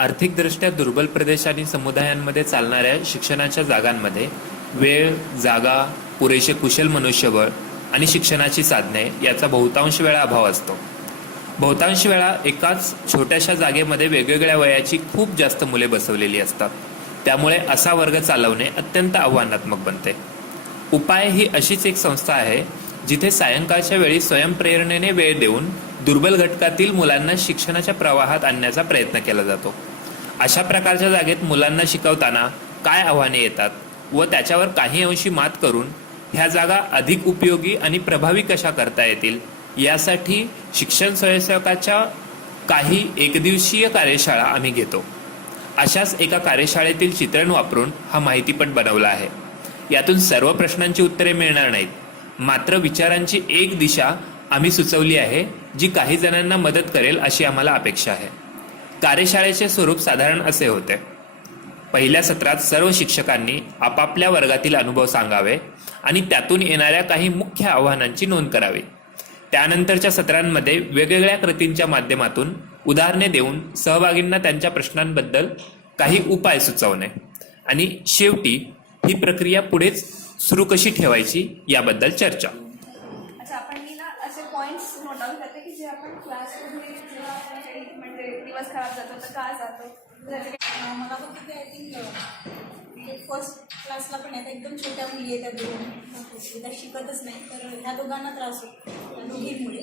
आर्थिकदृष्ट्या दुर्बल प्रदेश आणि समुदायांमध्ये चालणाऱ्या शिक्षणाच्या जागांमध्ये वेळ, जागा, पुरेसे कुशल मनुष्यबळ आणि शिक्षणाची साधने याचा बहुतांश वेळा अभाव असतो. बहुतांश वेळा एकाच छोट्याशा जागेमध्ये वेगवेगळ्या वयाची खूप जास्त मुले बसवलेली असतात. त्यामुळे असा वर्ग चालवणे अत्यंत आव्हानात्मक बनते. उपाय ही अशीच एक संस्था आहे जिथे सायंकाळच्या वेळी स्वयंप्रेरणेने वेळ देऊन दुर्बल घटकातील मुलांना शिक्षणाच्या प्रवाहात आणण्याचा प्रयत्न केला जातो. अशा प्रकारच्या जागेत मुलांना शिकवताना काय आव्हाने येतात व त्याच्यावर काही अंशी मात करून ह्या जागा अधिक उपयोगी आणि प्रभावी कशा करता येतील यासाठी शिक्षण स्वयंसेवकाच्या काही एकदिवसीय कार्यशाळा आम्ही घेतो. अशाच एका कार्यशाळेतील चित्रण वापरून हा माहितीपट बनवला आहे. यातून सर्व प्रश्नांची उत्तरे मिळणार नाहीत, मात्र विचारांची एक दिशा आम्ही सुचवली आहे जी काही जणांना मदत करेल अशी आम्हाला अपेक्षा आहे. कार्यशाळेचे स्वरूप साधारण असे होते. पहिल्या सत्रात सर्व शिक्षकांनी आपापल्या वर्गातील अनुभव सांगावे आणि त्यातून येणाऱ्या काही मुख्य आव्हानांची नोंद करावी. त्यानंतरच्या सत्रांमध्ये वेगवेगळ्या कृतींच्या माध्यमातून उदाहरणे देऊन सहभागींना त्यांच्या प्रश्नांबद्दल काही उपाय सुचवणे आणि शेवटी ही प्रक्रिया पुढेच सुरू कशी ठेवायची याबद्दल चर्चा. अच्छा, आपण मी ना असे पॉईंट्स नोट डाऊन करते की जे आपण क्लासमध्ये जेव्हा म्हणजे दिवस खराब जातो तर का जातो. मला फक्त ते आय थिंक फर्स्ट क्लासला पण आहे एकदम छोट्या मुली आहेत, त्या दोन त्या शिकतच नाही, तर ह्या दोघांना त्रास होतो त्या दोघींमुळे.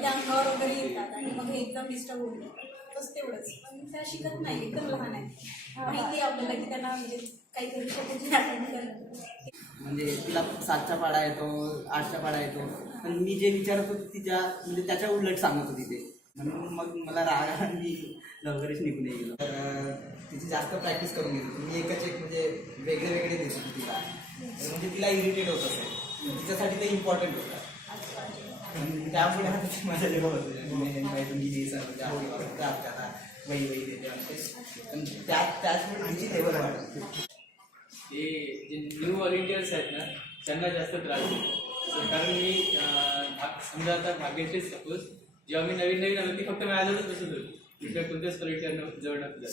त्या अंगावर वगैरे येतात आणि मग हे एकदम डिस्टर्ब होतं. बस तेवढंच. पण त्या शिकत नाही, एकदम लहान आहे. माहिती आहे आपल्याला की त्यांना म्हणजे काही परीक्षा त्याची अटेंड करणं. म्हणजे तिला 7चा पाडा येतो, 8चा पाडा येतो, पण मी जे विचारत होतो तिच्या म्हणजे त्याच्या उलट सांगत होती ते. म्हणून मग मला राग आला, मी लवकरच निघून गेलो. तर तिची जास्त प्रॅक्टिस करून घेतो. मी एकच एक म्हणजे वेगळे वेगळे देत होतो तिला, म्हणजे तिला इरिटेट होत असेल, तिच्यासाठी ते इम्पॉर्टंट होतं. त्यामुळे हा तिची माझ्या जेव्हा होतो तुम्ही फक्त आपल्याला वही वही देते पण त्याचमुळे तिची लेवल वाढते. ते जे न्यू व्हॉलेंटियर्स आहेत ना त्यांना जास्त त्रास होतो. कारण मी समजा आता भाग्याचेच सपोज जेव्हा मी नवीन नवीन आलो ती फक्त माझ्याजवळच बसत होती, दुसऱ्या कोणत्याच व्हॉलेंटियर जवळ नव्हतं.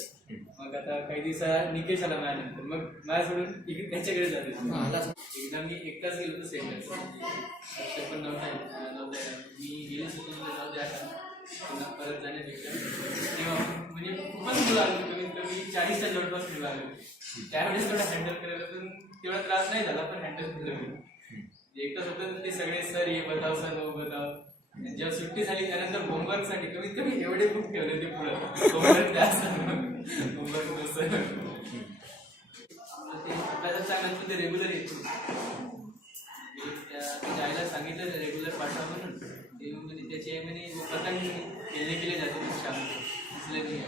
मग आता काही दिवसा निकेश आला माझ्यानंतर, मग माझ्यासोडून त्यांच्याकडे जाते. एकदा मी एकटाच गेलो होतो सेंटर पण नव्हता मी गेले सुद्धा जाऊ द्या पुन्हा परत जाण्यापेक्षा तेव्हा म्हणजे खूपच मुलं आलो, कमीत कमी 40च्या जवळपास मुलं आलो. त्यावेळेस थोडं हँडल करायला पण तेवढा त्रास नाही झाला, पण हँडल केलं मी. एकटाच होतं ते सगळे सर ये बताव सर वो बताव. जेव्हा सुट्टी झाली त्यानंतर होमवर्कसाठी कमीत कमी एवढे बुक ठेवले ते पुढं होमवर्क ते आपल्याला चांगलं ते रेग्युलर येतो. त्याच्या आईला सांगितलं रेग्युलर पाठवा म्हणून, ते म्हणजे त्याचे म्हणे पतंग केले जाते शाळेमध्ये.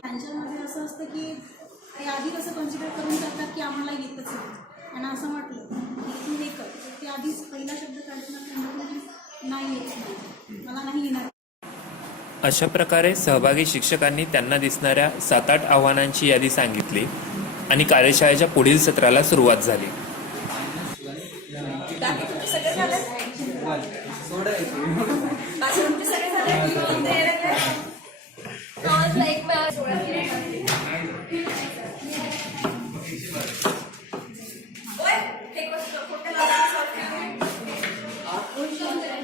त्यांच्यामध्ये असं असतं की ते आधी कसं कन्सिडर करून करतात की आम्हाला येतच नाही, आणि असं म्हटलं की तू हे कर, तर ते आधीच पहिला शब्द काढताना त्यांना नाही येत, मला नाही येणार. अशा प्रकारे सहभागी शिक्षकांनी त्यांना दिसणाऱ्या 7-8 आव्हानांची यादी सांगितली आणि कार्यशाळेच्या पुढील सत्राला सुरुवात झाली. सगळे झालं सगळे झाले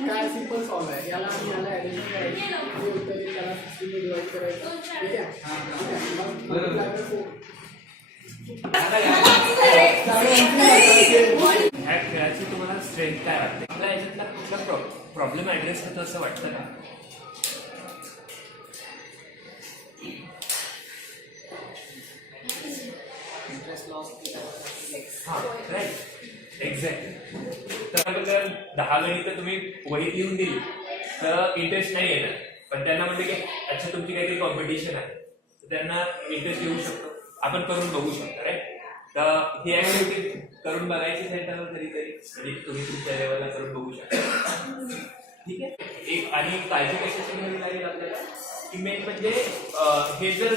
काय सिंपल सॉल्व आहे. याला आणि याला आयडेंटिफाय उत्तर त्याला 16 ने डिवाइड करायचं. ठीक आहे. ह्या खेळाची तुम्हाला स्ट्रेंथ काय वाटते? मला याच्यातला कुठला प्रॉब्लेम ऍड्रेस होतो असं वाटतं का? हां, राईट, एक्झॅक्टली. तर 10 गणितं तुम्ही वहीत लिहून दिली तर इंटरेस्ट नाही येणार, पण त्यांना म्हणते की अच्छा तुमची काहीतरी कॉम्पिटिशन आहे तर त्यांना इंटरेस्ट येऊ शकतो, आपण करून बघू शकतो. राईट. तर ही ऍक्टिव्हिटी करून बघायची सेंटरवर कधीतरी, म्हणजे तुम्ही तुमच्या लेवलला करून बघू शकता. ठीक आहे. एक आणि काळजी कशाची घ्यावी लागेल आपल्याला की मेन म्हणजे हे जर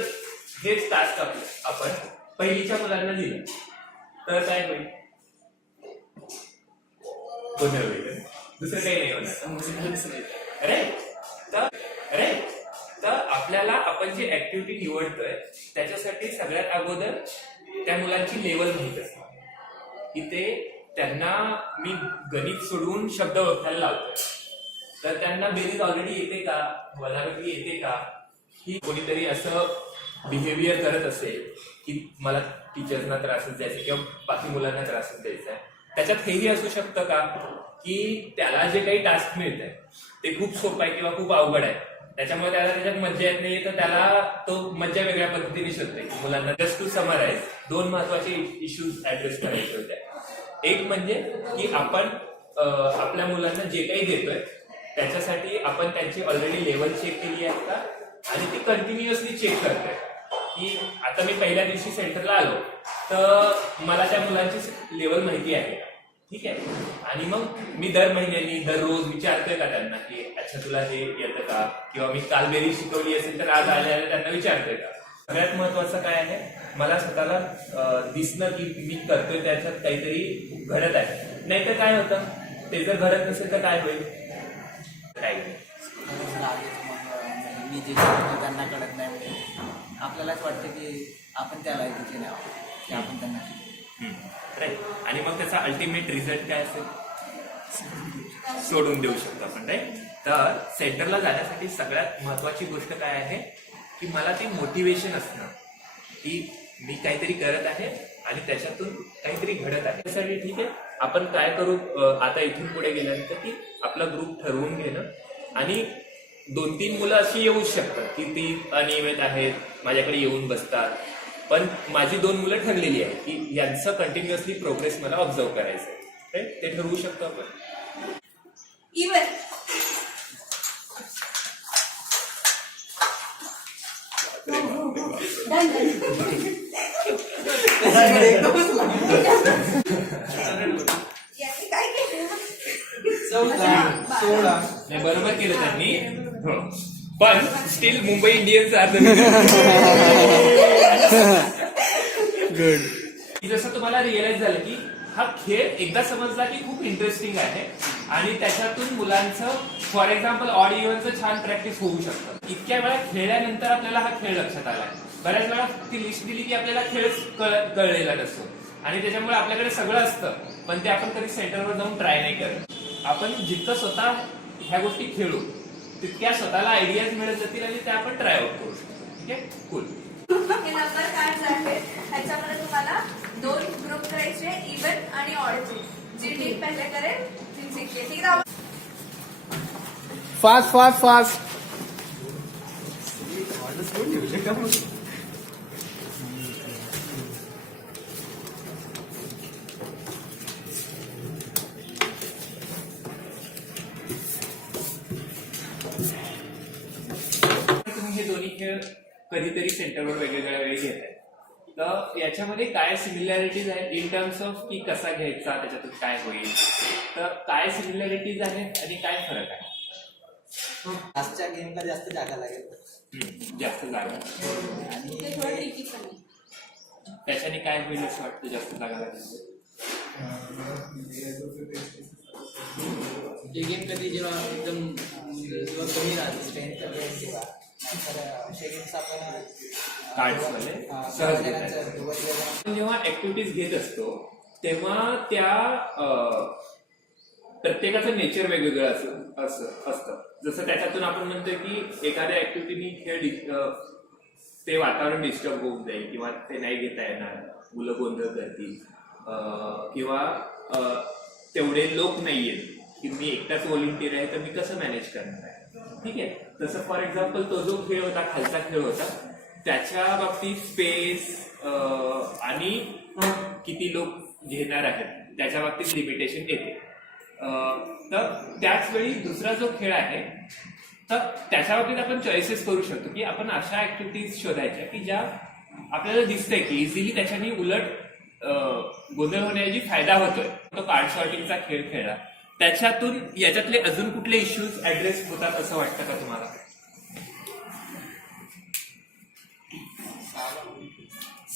हेच टास्क आपण पहिलीच्या मुलांना दिलं तर काय होईल? गोंधळ होईल, दुसरं काही नाही होणार. अरे तर आपल्याला आपण जी ऍक्टिव्हिटी निवडतोय त्याच्यासाठी सगळ्यात अगोदर त्या मुलांची लेवल माहित असते की ते त्यांना मी गणित सोडवून शब्द ओळखायला लावतोय तर त्यांना बेरीज ऑलरेडी येते का, वजाबाकी येते का, की कोणीतरी असं बिहेवियर करत असेल की मला टीचर्सना त्रासच द्यायचा किंवा बाकी मुलांना त्रासच द्यायचा आहे. त्याच्यात हेही असू शकतं का की त्याला जे काही टास्क मिळत आहे ते खूप सोपं आहे किंवा खूप अवघड आहे, त्याच्यामुळे त्याला त्याच्यात मज्जा येत नाही, तर त्याला तो मज्जा वेगळ्या पद्धतीने शोधतोय. मुलांना जस्ट टू समराइज 2 महत्वाचे इश्यूज ऍड्रेस करायचे होते. एक म्हणजे की आपण आपल्या मुलांना जे काही देतोय त्याच्यासाठी आपण त्यांची ऑलरेडी लेवल चेक केली आहे का आणि ती कंटिन्युअसली चेक करतोय की आता मी पहिल्या दिवशी सेंटरला आलो तर मला त्या मुलांची लेवल माहिती आहे का, ठीक आहे. आणि मग मी दर महिन्यानी दररोज विचारतोय का त्यांना की अच्छा तुला हे येतं का, किंवा मी काल बेरीज शिकवली असेल तर आज आल्या त्यांना विचारतोय का. सगळ्यात महत्वाचं काय आहे, मला स्वतःला दिसणं की मी करतोय त्याच्यात काहीतरी घडत आहे. नाहीतर काय होतं, ते जर घडत नसेल तर काय होईल, काय होईल. मी जे शिकवतो त्यांना कळत नाही म्हणजे आपल्यालाच वाटतं की आपण त्या लायकीचे नाही आहोत की आपण त्यांना राईट. आणि मग त्याचा अल्टिमेट रिझल्ट काय असेल, सोडून देऊ शकतो आपण, राईट. तर सेंटरला जाण्यासाठी सगळ्यात महत्वाची गोष्ट काय आहे की मला ते मोटिवेशन असणं की मी काहीतरी करत आहे आणि त्याच्यातून काहीतरी घडत आहे. त्यासाठी ठीक आहे, आपण काय करू आता इथून पुढे गेल्यानंतर की आपला ग्रुप ठरवून घेणं, आणि 2-3 मुलं अशी येऊ शकतात की ती अनियमित आहेत, माझ्याकडे येऊन बसतात, पण माझी 2 मुलं ठरलेली आहे की यांचं कंटिन्युअसली प्रोग्रेस मला ऑब्झर्व करायचं आहे, ते ठरवू शकतो आपण. इवन याने काय केलं? 16 नाही, बरोबर केलं त्यांनी. हो. पण स्टील मुंबई इंडियन्स की जसं तुम्हाला रिअलाइज झालं की हा खेळ एकदा समजला की खूप इंटरेस्टिंग आहे आणि त्याच्यातून मुलांचं फॉर एक्झाम्पल ऑड इव्हनचं छान प्रॅक्टिस होऊ शकतं. इतक्या वेळा खेळल्यानंतर आपल्याला हा खेळ लक्षात आलाय. बऱ्याच वेळा ती लिस्ट दिली की आपल्याला खेळच कळलेला नसतो आणि त्याच्यामुळे आपल्याकडे सगळं असतं पण ते आपण कधी सेंटरवर जाऊन ट्राय नाही करत. आपण जितकं स्वतः ह्या गोष्टी खेळू तितक्या स्वतःला आयडियाज मिळत जातील आणि त्या आपण ट्राय आउट करू शकतो. ठीक आहे, कुल. हे नंबर कार्ड आहेत ह्याच्यामध्ये तुम्हाला 2 ग्रुप करायचे, इव्हन आणि ऑडचे. जी टीम पहिले करेल ती जिंकते. ठीक आहे, फास्ट फास्ट फास्ट. तुम्ही हे दोन्ही खेळ कधीतरी सेंटरवर वेगवेगळ्या वेळी घेताय, तर याच्यामध्ये काय सिमिलॅरिटीज आहेत इन टर्म्स ऑफ की कसा घ्यायचा, त्याच्यातून काय होईल, तर काय सिमिलॅरिटीज आहेत आणि काय फरक आहे. आजच्या गेमला जास्त जागा लागेल जास्त जागा आणि ते थोडं ट्रिकी पण आहे. त्याच्याने काय होईल असं वाटतं जास्त जागा लागेल. हे गेम कधी जेव्हा एकदम जेव्हा कमी राहते स्ट्रेंथ कमी आहे किंवा नंतर असे गेम्स आपण कार्ड्समध्ये सहज घेता येतात. आपण जेव्हा ऍक्टिव्हिटीज घेत असतो तेव्हा त्या प्रत्येकाचं नेचर वेगवेगळं असतं. जसं त्याच्यातून आपण म्हणतोय की एखाद्या ऍक्टिव्हिटीनी खेळ ते वातावरण डिस्टर्ब होऊन जाईल किंवा ते नाही घेता येणार, मुलं गोंधळ करतील किंवा तेवढे लोक नाहीयेत की मी एकटाच व्हॉलिंटियर आहे तर मी कसं मॅनेज करणार आहे. ठीक आहे, तसं फॉर एक्झाम्पल तो जो खेळ होता खालचा खेळ होता त्याच्या बाबतीत स्पेस आणि किती लोक घेणार आहेत त्याच्या बाबतीत लिमिटेशन येते. तर त्याच वेळी दुसरा जो खेळ आहे तर त्याच्या बाबतीत आपण चॉईसेस करू शकतो की आपण अशा ऍक्टिव्हिटीज शोधायच्या की ज्या आपल्याला दिसतंय की इझिली त्याच्यानी उलट गोंधळ होण्याची फायदा होतोय. तो कार्ड शॉर्टिंगचा खेळ खेळला त्याच्यातून याच्यातले अजून कुठले इश्यूज ऍड्रेस होतात असं वाटतं का तुम्हाला.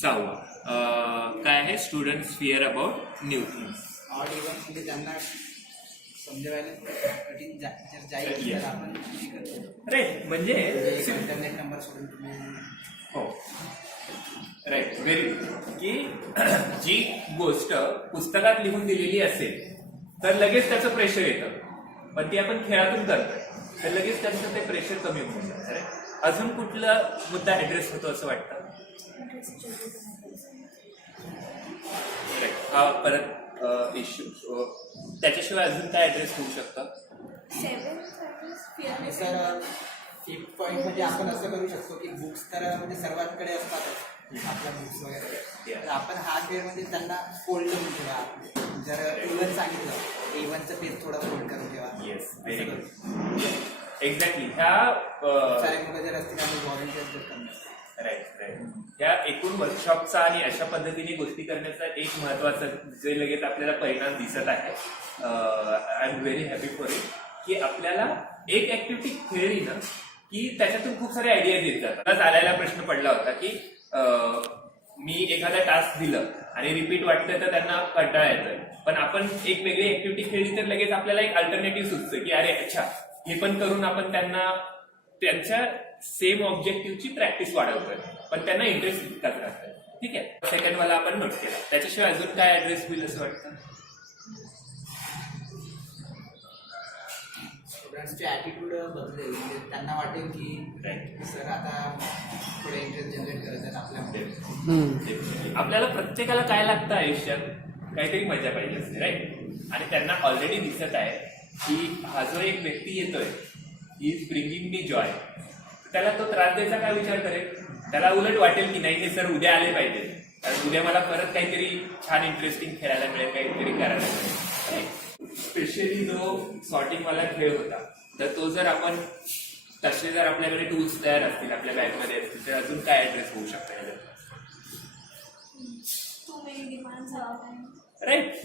6 काय आहे, students fear about new things. Odd even म्हणजे त्यांना समजायला कठीण जर जाईल तर आपण शिकतो. राईट, म्हणजे इंटरनेट नंबर सोडून तुम्ही हो राईट, व्हेरी गुड. की जी गोष्ट पुस्तकात लिहून दिलेली असेल तर लगेच त्याचं प्रेशर येतं, पण ती आपण खेळातून करतोय तर लगेच त्याचं ते प्रेशर कमी होऊन जातं. राईट, अजून कुठला मुद्दा ऍड्रेस होतो असं वाटतं? राईट, हा परत इश्यू. त्याच्याशिवाय अजून काय ऍड्रेस होऊ शकतं? आणि सर 5th पॉईंट म्हणजे आपण असं करू शकतो की बुक्स तर म्हणजे सर्वांकडे असतातच आपल्या बुक्स वगैरे, तर आपण हा खेळ म्हणजे त्यांना फोल्ड करून ठेवा. जर इव्हन सांगितलं इव्हनचं पेज थोडं फोल्ड करून ठेवा. येस, असं व्हेरी करू. गुड. एक्झॅक्टली. ह्या सारे मुलं जर असतील आणि व्हॉलंटिअर्स जर कमी असतील. राईट राईट, या एकूण वर्कशॉपचा आणि अशा पद्धतीने गोष्टी करण्याचा एक महत्वाचं जे लगेच आपल्याला परिणाम दिसत आहे, I am very happy for it, की आपल्याला एक ऍक्टिव्हिटी खेळली ना की त्याच्यातून खूप सारे आयडियाज येत जातात. आज आलेला प्रश्न पडला होता की मी एखादा टास्क दिलं आणि रिपीट वाटतंय तर त्यांना कंटाळा येतोय, पण आपण एक वेगळी ऍक्टिव्हिटी खेळली तर लगेच आपल्याला एक अल्टरनेटिव्ह सुचतं की अरे अच्छा, हे पण करून आपण त्यांना त्यांच्या सेम ऑब्जेक्टिव्हची प्रॅक्टिस वाढवतोय, पण त्यांना इंटरेस्ट तितकाच राहतोय. ठीक आहे, सेकंड वाला आपण नोट केला. त्याच्याशिवाय अजून काय ऍड्रेस होईल असं वाटतं? स्टुडंट्सचे ॲटिट्यूड बदलेल, म्हणजे त्यांना वाटेल की सर आता थोडे इंटरेस्ट जनरेट करतात आपल्यामध्ये. आपल्याला प्रत्येकाला काय लागतं आयुष्यात? काहीतरी मजा पाहिजे असते, राईट. आणि त्यांना ऑलरेडी दिसत आहे की हा जो एक व्यक्ती येतोय he is bringing me Joy, त्याला तो त्रास द्यायचा काय विचार करेल? त्याला उलट वाटेल की नाही हे सर उद्या आले पाहिजे, कारण उद्या मला परत काहीतरी छान इंटरेस्टिंग खेळायला मिळेल, काहीतरी करायला मिळेल. स्पेशली जो सॉर्टिंग वाला खेळ होता, तर तो जर आपण तसे जर आपल्याकडे टूल्स तयार असतील आपल्या बॅगमध्ये असतील तर अजून काय ऍड्रेस होऊ शकतं? राईट,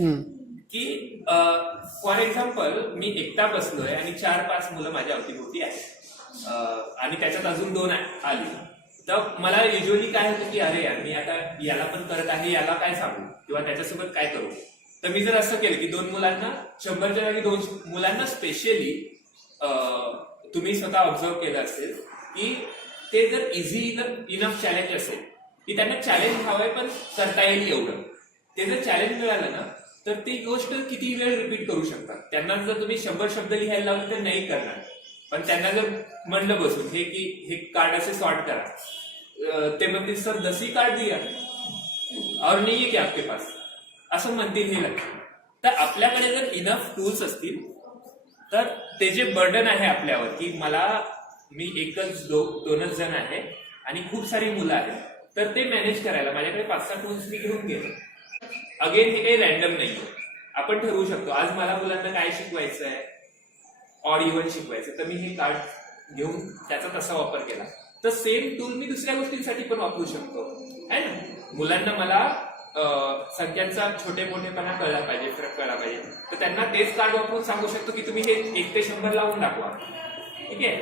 की फॉर एक्झाम्पल मी एकटा बसलोय आणि 4-5 मुलं माझ्या अवतीभोवती आहेत आणि त्याच्यात अजून 2 आली, तर मला युजली काय होतं की अरे यार मी आता याला पण करत आहे, याला काय सांगू किंवा त्याच्यासोबत काय करू? तर मी जर असं केलं की 2 मुलांना 100च्या जागी 2 मुलांना स्पेशली तुम्ही स्वतः ऑब्झर्व केलं असेल की ते जर इझी इनफ चॅलेंज असेल की त्यांना चॅलेंज हवंय पण करता येईल एवढं, ते जर चॅलेंज मिळालं ना तर ती गोष्ट किती वेळ रिपीट करू शकतात. त्यांना जर तुम्ही 100 शब्द लिहायला लावले तर नाही करणार, पण त्यांना जर म्हणलं बसून हे की हे कार्ड असे सॉर्ट करा, ते म्हणतील सर 10 ही कार्ड दिया और नहीं है क्या आपके पास, असं म्हणतील हे लक्षात. तर आपल्याकडे जर इनफ टूल्स असतील तर ते जे बर्डन आहे आपल्यावर की मी एकच 2च जण आहे आणि खूप सारी मुलं आहेत, तर ते मॅनेज करायला माझ्याकडे 5-6 टूल्स मी घेऊन गेलो. अगेन हे काही रॅन्डम नाहीये, आपण ठरवू शकतो आज मला मुलांना काय शिकवायचं आहे, ऑड इव्हन शिकवायचं, तर मी हे कार्ड घेऊन त्याचा तसा वापर केला. तर सेम टूल मी दुसऱ्या गोष्टींसाठी पण वापरू शकतो आहे ना. मुलांना मला संख्यांचा छोटे मोठेपणा कळला पाहिजे, फरक कळला पाहिजे, तर त्यांना तेच कार्ड वापरून सांगू शकतो की तुम्ही हे 1 ते 100 लावून दाखवा. ठीक आहे,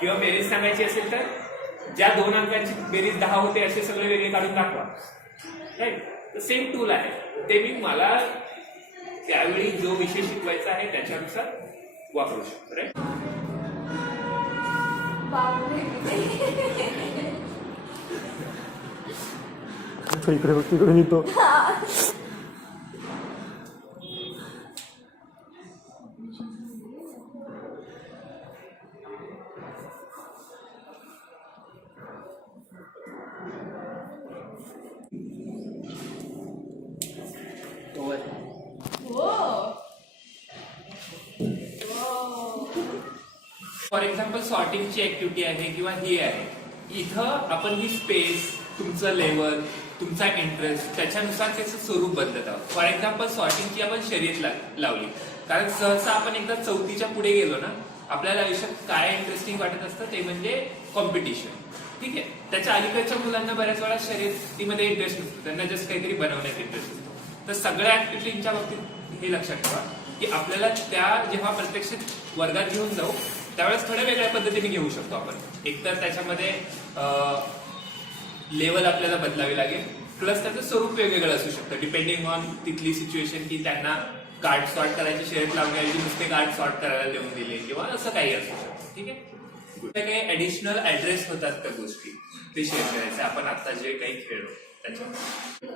किंवा बेरीज सांगायची असेल तर ज्या 2 अंकांची बेरीज 10 होते असे सगळे वेगळे काढून दाखवा. राईट, सेम टूल आहे ते मी मला त्यावेळी जो विषय शिकवायचा आहे त्याच्यानुसार वापरू शकतो. राईट, इकडे बघ तिकडे निघतो. फॉर एक्झाम्पल सॉर्टिंगची ऍक्टिव्हिटी आहे किंवा ही आहे, इथं आपण ही स्पेस, तुमचं लेवल, तुमचा इंटरेस्ट त्याच्यानुसार त्याचं स्वरूप बदलत आहोत. फॉर एक्झाम्पल सॉर्टिंगची आपण शर्यत लावली, कारण सहसा आपण एकदा 4थीच्या पुढे गेलो ना आपल्याला आयुष्यात काय इंटरेस्टिंग वाटत असतं ते म्हणजे कॉम्पिटिशन. ठीक आहे, त्याच्या अलीकडच्या मुलांना बऱ्याच वेळा शर्यतीमध्ये इंटरेस्ट नसतो, त्यांना जस्ट काहीतरी बनवण्यात इंटरेस्ट असतो. तर सगळ्या ऍक्टिव्हिटींच्या बाबतीत हे लक्षात ठेवा की आपल्याला त्या जेव्हा प्रत्यक्ष वर्गात घेऊन जाऊ त्यावेळेस थोड्या वेगळ्या पद्धतीने घेऊ शकतो आपण. एकतर त्याच्यामध्ये लेवल आपल्याला बदलावी लागेल, प्लस त्याचं स्वरूप वेगवेगळं असू शकतं डिपेंडिंग ऑन तिथली सिच्युएशन, की त्यांना कार्ड सॉर्ट करायची शर्यत लावण्याऐवजी नुसते कार्ड सॉर्ट करायला देऊन दिले किंवा असं काही असू शकतं. ठीक आहे. काही ऍडिशनल ऍड्रेस होतात त्या गोष्टी ते शेअर करायचे आपण आता जे काही खेळलो त्याच्यामध्ये.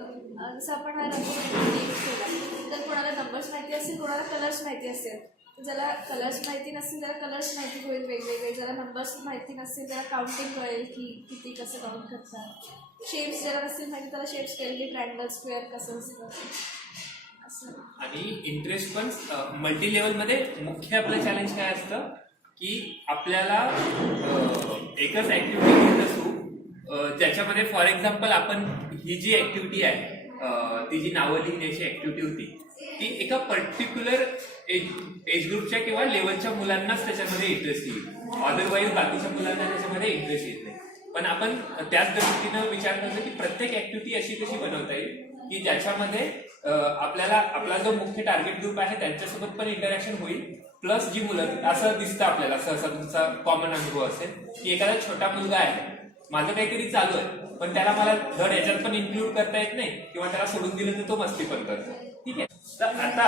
जसं आपण हा रंगोली यूज केला तर कोणाला नंबर्स माहिती असतील, कोणाला कलर्स माहिती असेल. ज्याला कलर्स माहिती नसतील त्याला कलर्स माहिती होईल वेगवेगळे, ज्याला नंबर्स माहिती नसतील त्याला काउंटिंग कळेल की किती कसं काउंट करतात. शेप्स ज्याला नसतील माहिती त्याला शेप्स कळेल की ट्रायंगल स्क्वेअर कसं असतं असं. आणि इंटरेस्ट पण मल्टी लेवलमध्ये मुख्य आपलं चॅलेंज काय असतं की आपल्याला एकच ऍक्टिव्हिटी घेत असू ज्याच्यामध्ये फॉर एक्झाम्पल आपण ही जी ऍक्टिव्हिटी आहे ती जी नावं लिहिण्याची ऍक्टिव्हिटी होती ती एका पर्टिक्युलर एज ग्रुपच्या किंवा लेवलच्या मुलांनाच त्याच्यामध्ये इंटरेस्ट येईल. अदरवाईज बाकीच्या मुलांना त्याच्यामध्ये इंटरेस्ट येत नाही. पण आपण त्याच दृष्टीनं विचार करतो की प्रत्येक ऍक्टिव्हिटी अशी कशी बनवता येईल की ज्याच्यामध्ये आपल्याला आपला जो मुख्य टार्गेट ग्रुप आहे त्यांच्यासोबत पण इंटरॅक्शन होईल, प्लस जी मुलं असं दिसतं आपल्याला सहसा तुमचा कॉमन अनुभव असेल की एखादा छोटा मुलगा आहे, माझं काहीतरी चालू आहे पण त्याला मला धड याच्यात पण इन्क्लूड करता येत नाही किंवा त्याला सोडून दिलं तर तो मस्ती पण करतो. ठीक आहे. तर आता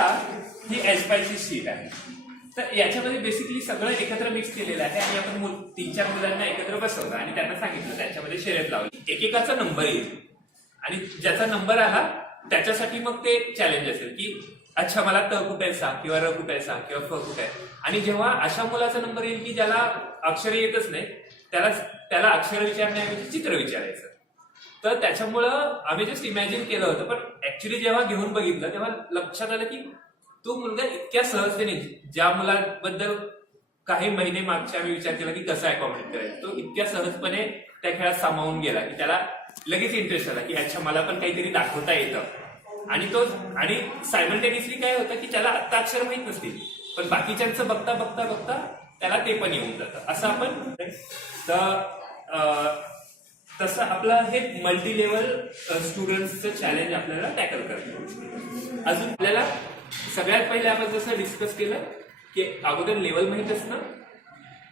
ही एस्पायची शीट आहे. तर याच्यामध्ये बेसिकली सगळं एकत्र मिक्स केलेलं आहे आणि आपण 3-4 मुलांना एकत्र बसवलं आणि त्यांना सांगितलं त्याच्यामध्ये शर्यत लावली. एकेकाचा नंबर येईल आणि ज्याचा नंबर आला त्याच्यासाठी मग ते चॅलेंज असेल की अच्छा मला त कुठे आहे सांग किंवा र कुठे आहे सांग किंवा फ कुठे आहे. आणि जेव्हा अशा मुलाचा नंबर येईल की ज्याला अक्षर येतच नाही त्याला अक्षर विचारण्याऐवजी चित्र विचारायचं. तर त्याच्यामुळं आम्ही जस्ट इमॅजिन केलं होतं पण ऍक्च्युली जेव्हा घेऊन बघितलं तेव्हा लक्षात आलं की तो मुलगा इतक्या सहजतेने ज्या मुलाबद्दल काही महिने मागच्या आम्ही विचार केला की कसं अकॉमोडेट करायचं तो इतक्या सहजपणे त्या खेळात सामावून गेला की त्याला लगेच इंटरेस्ट आला की अच्छा मला पण काहीतरी दाखवता येतं. आणि सायमल्टेनियसली काय होतं की त्याला आत्ता अक्षर माहित नसतील पण बाकीच्यांचं बघता बघता बघता त्याला ते पण येऊन जातं. असं आपण तर तसं आपलं हे मल्टी लेवल स्टुडंट्सचं चॅलेंज आपल्याला टॅकल करतो. अजून आपल्याला सगळ्यात पहिले आपण जसं डिस्कस केलं की अगोदर लेवल माहीत असणं,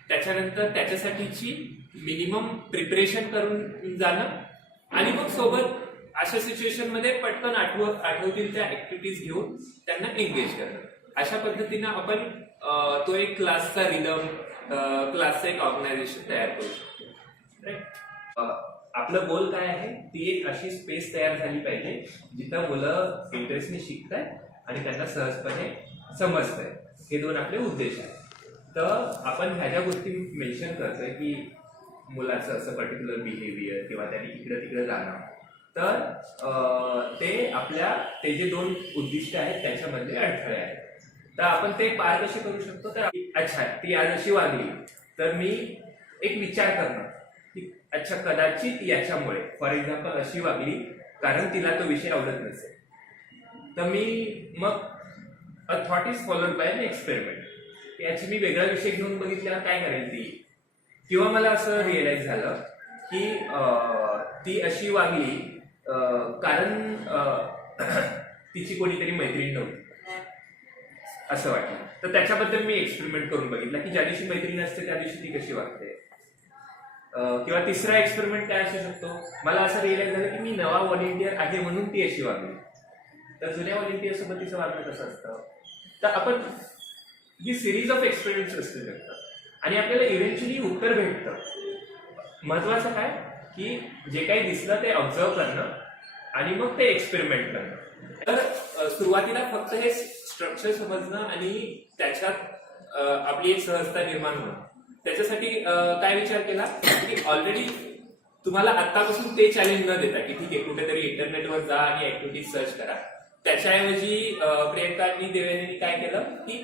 त्याच्यानंतर त्याच्यासाठीची मिनिमम प्रिपरेशन करून जाणं आणि मग सोबत अशा सिच्युएशन मध्ये पटकन आठवतील त्या ऍक्टिव्हिटीज घेऊन त्यांना एंगेज करणं. अशा पद्धतीनं आपण तो एक क्लासचा रिदम, क्लासचं एक ऑर्गनायझेशन तयार करू शकतो. राईट. आपलं गोल काय आहे, ती एक अशी स्पेस तयार झाली पाहिजे जिथं मुलं इंटरेस्टने शिकतायत आणि त्यांना सहजपणे समजतंय. हे 2 आपले उद्देश आहेत. तर आपण ह्या ज्या गोष्टी मेन्शन करतोय की मुलाचं असं पर्टिक्युलर बिहेवियर किंवा त्यांनी इकडं तिकडं जाणं, तर ते जे 2 उद्दिष्ट आहेत त्याच्यामध्ये अडथळे आहेत. तर आपण ते पार कसे करू शकतो, तर अच्छा ती आज अशी वागली तर मी एक विचार करणं की अच्छा कदाचित याच्यामुळे फॉर एक्झाम्पल अशी वागली कारण तिला तो विषय आवडत नसेल, तर मी मग a thought is followed by an experiment. याची मी वेगळा विषय घेऊन बघितल्यावर काय करेल ती, किंवा मला असं रिअलाइज झालं की ती अशी वागली कारण तिची कोणीतरी मैत्रीण नव्हती असं वाटलं, तर त्याच्याबद्दल मी एक्सपेरिमेंट करून बघितला की ज्या दिवशी मैत्रीण असते त्या दिवशी ती कशी वागते. किंवा तिसरा एक्सपेरिमेंट काय असू शकतो, मला असं रिअलाइज झालं की मी नवा व्हॉलेंटियर आहे म्हणून ती अशी वागली, तर जुन्या व्हॉलेंटियर सोबत तिचं वागणं कसं असतं. तर आपण ही सिरीज ऑफ एक्सपेरिमेंट्स असू शकतात आणि आपल्याला इव्हेंच्युअली उत्तर भेटतं. महत्वाचं काय की जे काही दिसलं ते ऑब्झर्व करणं आणि मग ते एक्सपेरिमेंट करणं. तर सुरुवातीला फक्त हे स्ट्रक्चर समजणं आणि त्याच्यात आपली एक सहजता निर्माण होणं, त्याच्यासाठी काय विचार केला की ऑलरेडी तुम्हाला आत्तापासून ते चॅलेंज न देता की ठीक आहे कुठेतरी इंटरनेटवर जा आणि ऍक्टिव्हिटीज सर्च करा, त्याच्याऐवजी प्रियंका आणि देवेंद्रनी काय केलं की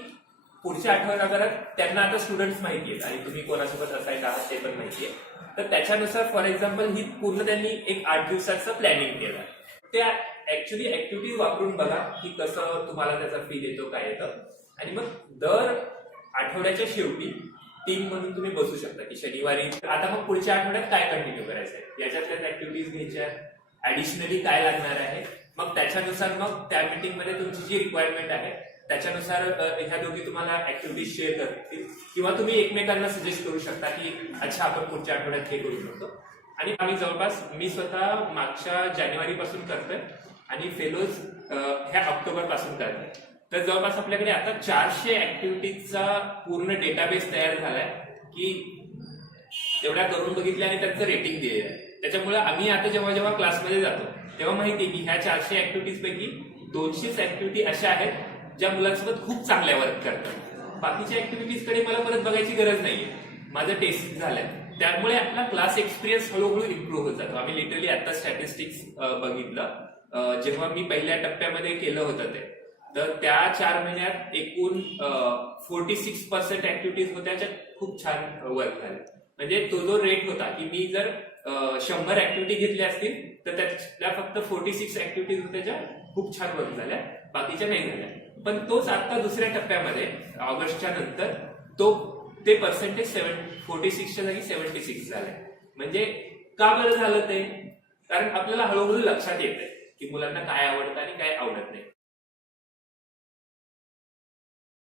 पुढच्या आठवड्याभरात त्यांना आता स्टुडंट्स माहिती आहेत आणि तुम्ही कोणासोबत असायला आहात ते पण माहिती आहे, तर त्याच्यानुसार फॉर एक्झाम्पल ही पूर्ण त्यांनी एक 8 दिवसाचं प्लॅनिंग केलं. त्या ऍक्च्युली ऍक्टिव्हिटीज वापरून बघा की कसं तुम्हाला त्याचा फील येतो काय येतं, आणि मग दर आठवड्याच्या शेवटी टीम म्हणून तुम्ही बसू शकता की शनिवारी आता मग पुढच्या आठवड्यात काय कंटिन्यू करायचं आहे, याच्यातल्या ऍक्टिव्हिटीज घ्यायच्या, ऍडिशनली काय लागणार आहे, मग त्याच्यानुसार मग त्या मीटिंगमध्ये तुमची जी रिक्वायरमेंट आहे त्याच्यानुसार ह्या दोघी तुम्हाला ऍक्टिव्हिटीज शेअर करतील किंवा तुम्ही एकमेकांना सजेस्ट करू शकता की अच्छा आपण पुढच्या आठवड्यात हे करू शकतो. आणि आम्ही जवळपास मी स्वतः मागच्या जानेवारी पासून करतोय आणि फेलोज ह्या ऑक्टोबर पासून करतोय. तर जवळपास आपल्याकडे आता 400 ऍक्टिव्हिटीजचा पूर्ण डेटाबेस तयार झालाय की तेवढ्या करून बघितल्या आणि त्यांचं रेटिंग दिलेलं आहे. त्याच्यामुळे आम्ही आता जेव्हा जेव्हा क्लासमध्ये जातो तेव्हा माहिती आहे की ह्या 400 ऍक्टिव्हिटीज पैकी 200 ऍक्टिव्हिटी अशा आहेत ज्या मुलांसोबत खूप चांगल्या वर्क करतात. बाकीच्या ऍक्टिव्हिटीज कडे मला परत बघायची गरज नाहीये, माझं टेस्ट झालंय. त्यामुळे आपला क्लास एक्सपिरियन्स हळूहळू इम्प्रूव्ह होत जातो. आम्ही लिटरली आता स्टॅटिस्टिक्स बघितलं जेव्हा मी पहिल्या टप्प्यामध्ये केलं होतं ते, तर त्या 4 महिन्यात एकूण 46% ऍक्टिव्हिटीज होत्या ज्या खूप छान वर्क झाल्या. म्हणजे तो जो रेट होता की मी जर 100 ऍक्टिव्हिटी घेतल्या असतील तर त्यातल्या फक्त 46 ऍक्टिव्हिटीज होत्या ज्या खूप छान वर्क झाल्या, बाकीच्या नाही झाल्या. पण तोच आता दुसऱ्या टप्प्यामध्ये ऑगस्टच्या नंतर ते पर्सेंटेज 46च्या जागी 76 झालंय. म्हणजे का बरं झालं ते? कारण आपल्याला हळूहळू लक्षात येतंय की मुलांना काय आवडतं आणि काय आवडत नाही.